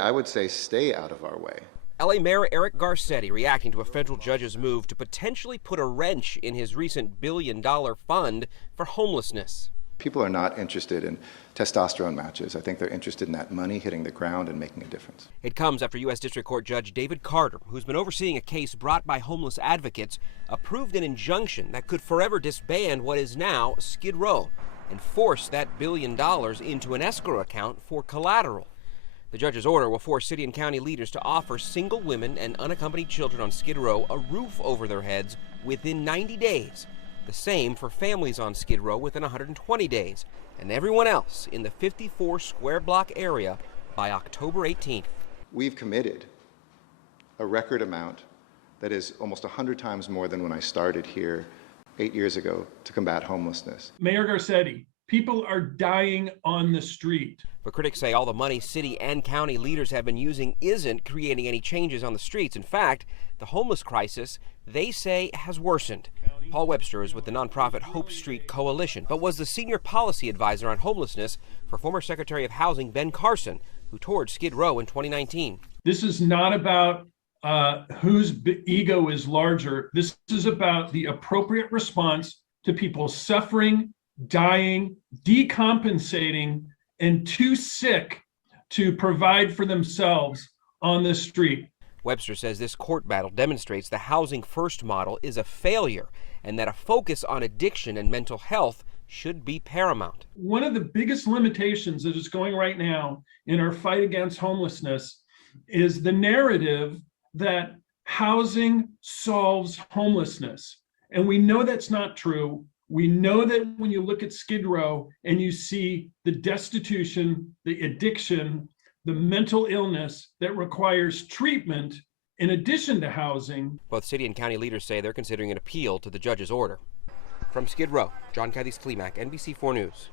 I would say stay out of our way. LA Mayor Eric Garcetti reacting to a federal judge's move to potentially put a wrench in his recent billion-dollar fund for homelessness. People are not interested in testosterone matches. I think they're interested in that money hitting the ground and making a difference. It comes after U.S. District Court Judge David Carter, who's been overseeing a case brought by homeless advocates, approved an injunction that could forever disband what is now Skid Row and force that $1 billion into an escrow account for collateral. The judge's order will force city and county leaders to offer single women and unaccompanied children on Skid Row a roof over their heads within 90 days. The same for families on Skid Row within 120 days, and everyone else in the 54 square block area by October 18th. We've committed a record amount that is almost 100 times more than when I started here 8 years ago to combat homelessness. Mayor Garcetti, people are dying on the street. But critics say all the money city and county leaders have been using isn't creating any changes on the streets. In fact, the homeless crisis, they say, has worsened. Paul Webster is with the nonprofit Hope Street Coalition, but was the senior policy advisor on homelessness for former Secretary of Housing Ben Carson, who toured Skid Row in 2019. This is not about whose ego is larger. This is about the appropriate response to people suffering, dying, decompensating, and too sick to provide for themselves on the street. Webster says this court battle demonstrates the housing first model is a failure and that a focus on addiction and mental health should be paramount. One of the biggest limitations that is going right now in our fight against homelessness is the narrative that housing solves homelessness. And we know that's not true. We know that when you look at Skid Row and you see the destitution, the addiction, the mental illness that requires treatment in addition to housing. Both city and county leaders say they're considering an appeal to the judge's order. From Skid Row, John Cadiz-Klimack, NBC 4 News.